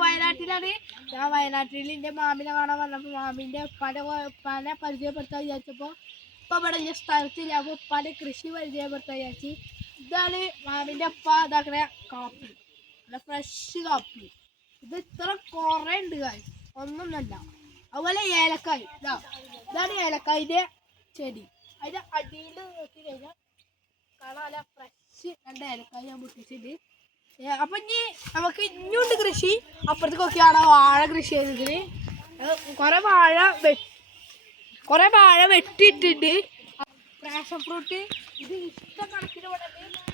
വയനാട്ടിലാണ്. ഞാൻ വയനാട്ടിൽ എൻ്റെ മാമിനെ കാണാൻ വന്നപ്പോൾ മാമിൻ്റെ ഉപ്പാനെ പരിചയപ്പെടുത്താൻ വിചാരിച്ചപ്പോൾ ഇപ്പം ഇവിടെ ഈ സ്ഥലത്തില്ല. അപ്പോൾ ഉപ്പാൻ്റെ കൃഷി പരിചയപ്പെടുത്താൻ വിചാരിച്ചു. ഇതാണ് മാമിൻ്റെ ഉപ്പ ഇതാക്കണ കാപ്പി, നല്ല ഫ്രഷ് കാപ്പി. ഇത് ഇത്ര കുറേ ഉണ്ട് കായ്, ഒന്നൊന്നല്ല. അതുപോലെ ഏലക്കായ്, ഇതാണ് ഏലക്കായിൻ്റെ ചെടി. അതിൻ്റെ അടിയിൽ നോക്കി കഴിഞ്ഞാൽ കാണാൻ നല്ല ഫ്രഷ് രണ്ട് ഏലക്കായ് ഞാൻ പൊട്ടിച്ചിട്ട്. അപ്പൊ ഇനി നമുക്ക് ഇനിയുണ്ട് കൃഷി. അപ്പുറത്തേക്ക് നോക്കിയാണ് വാഴ കൃഷി ചെയ്തതിന്. കുറെ വാഴ വെട്ടിയിട്ടുണ്ട്. പാഷൻ ഫ്രൂട്ട് ഇത് ഇഷ്ടം കണക്കിന്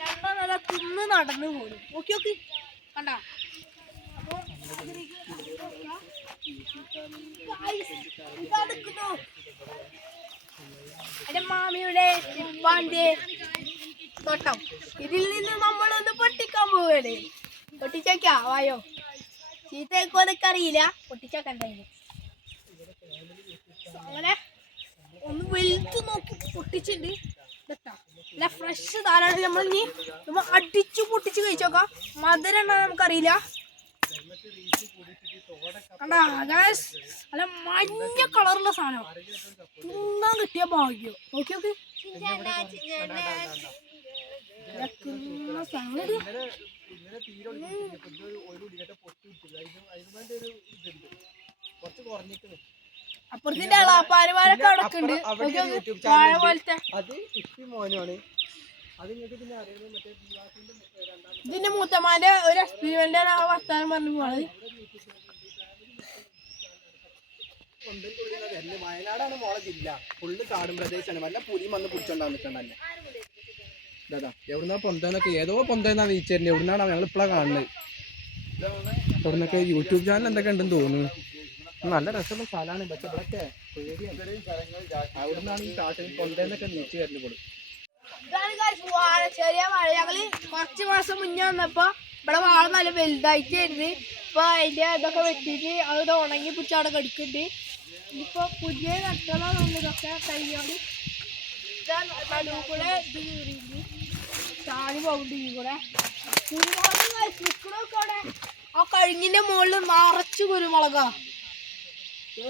രണ്ടോ നല്ല തിന്ന് നടന്നു പോലും. നോക്കി നോക്കി കണ്ട. അപ്പൊ ഇതെടുക്കുന്നു എന്റെ മാമിയുടെ ഉപ്പാന്റെ തോട്ടം. ഇതിൽ നിന്ന് നമ്മളൊന്ന് പൊട്ടിക്കാൻ പോവുകയാണ്. പൊട്ടിച്ചേക്കാ വായോ, ചീത്തയൊക്കെ അതൊക്കെ അറിയില്ല. പൊട്ടിച്ചേക്കണ്ടായിരുന്നു. അങ്ങനെ ഒന്ന് വലുത്ത് നോക്കി പൊട്ടിച്ചിട്ടുണ്ട്. നല്ല ഫ്രഷ് ധാരാളം. നമ്മൾ അടിച്ചു പൊട്ടിച്ച് കഴിച്ചോക്കാം. മധുരം ഉണ്ടോ നമുക്കറിയില്ല. കണ്ടാ നല്ല മഞ്ഞ കളറുള്ള സാധനം തിന്നാൻ കിട്ടിയ ഭാഗ്യം. നോക്കി നോക്കി അപ്പുറത്തിന്റെ പാരവാരൊക്കെ അടക്കുന്നുണ്ട്. വാഴ പോലത്തെ ഇതിന്റെ മൂത്തമാന്റെ ഒരു എക്സ്പീരിമെന്റ് വർത്താനം പറഞ്ഞു പോണത്. വയനാടാണ് മോളെ ജില്ല. ഫുള്ള് കാടും പ്രദേശമാണ്. വല്ല പുലിയും വന്ന് പിടിച്ചോണ്ടാ നിൽക്കണ്ടല്ലേ. ഇതാ എവിടുന്നാ പൊന്തന്നൊക്കെ ഏതോ പൊന്തന്നാ വീച്ചേരുന്നത്. എവിടുന്നാണ് ഞങ്ങൾ ഇപ്പോഴാണ് കാണുന്നത്. അവിടുന്നൊക്കെ യൂട്യൂബ് ചാനൽ എന്തൊക്കെ ഉണ്ടെന്ന് തോന്നുന്നു. നല്ല രസമുള്ള സ്ഥലമാണ്. പക്ഷെ ഇവിടെയൊക്കെ അവിടുന്നാണ് ഈ കാട്ടിൽ പൊന്തന്നൊക്കെ നീച്ച് വരുന്നത്. കൊടുക്കും ചെറിയ വാഴ ഞങ്ങള് കുറച്ച് മാസം മുന്നേ വന്നപ്പോ ഇവിടെ വാഴ നല്ല വലുതായിട്ടായിരുന്നു. ഇപ്പൊ അതിന്റെ ഇതൊക്കെ വെട്ടിട്ട് അത് ഉണങ്ങി പിടിച്ച് അവിടെ കടിക്കുന്നുണ്ട്. ഇപ്പൊ പുതിയ നട്ടതാണ് ഇതൊക്കെ കഴിഞ്ഞോണ്ട് നടുവ് കൂടെ ഇത് കീറിയിട്ട് ചാടി പോകുന്നുണ്ട്. ഈ കൂടെ കുരുമുളക് അവിടെ ആ കഴിഞ്ഞിന്റെ മുകളിൽ നിറച്ച് കുരുമുളകാ.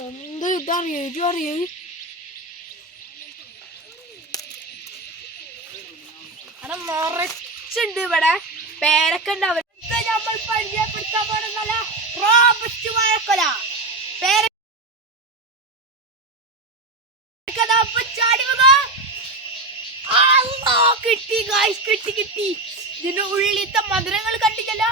എന്ത് ഇതറിയോ ഇത് അറിയോ? അവിടെ നിറച്ചുണ്ട്. ഇവിടെ പേരൊക്കെ ഉണ്ട്. അവർക്ക് നമ്മൾ പരിചയപ്പെടുത്താൻ പോകുന്ന റോബസ്റ്റ് വാഴക്കൊല പേര കിട്ടി ഗായ്സ്, കിട്ടി. ഇതിന്റെ ഉള്ളിലത്തെ മധുരങ്ങൾ കണ്ടില്ലല്ലോ.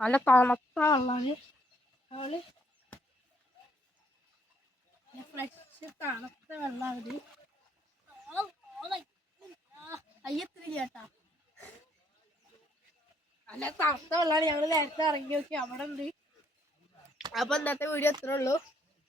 നല്ല തണുത്ത വെള്ളമാണ്. അവള് ഫ്രഷ് തണുത്ത വെള്ളമാണ്. അയ്യത്തിരി ചേട്ടാ നല്ല തണുത്ത വെള്ളമാണ്. ഞങ്ങൾ നേരത്തെ ഇറങ്ങി നോക്കി അവിടെ ഉണ്ട്. അപ്പൊ ഇന്നത്തെ വീഡിയോ എത്ര ഉള്ളൂ.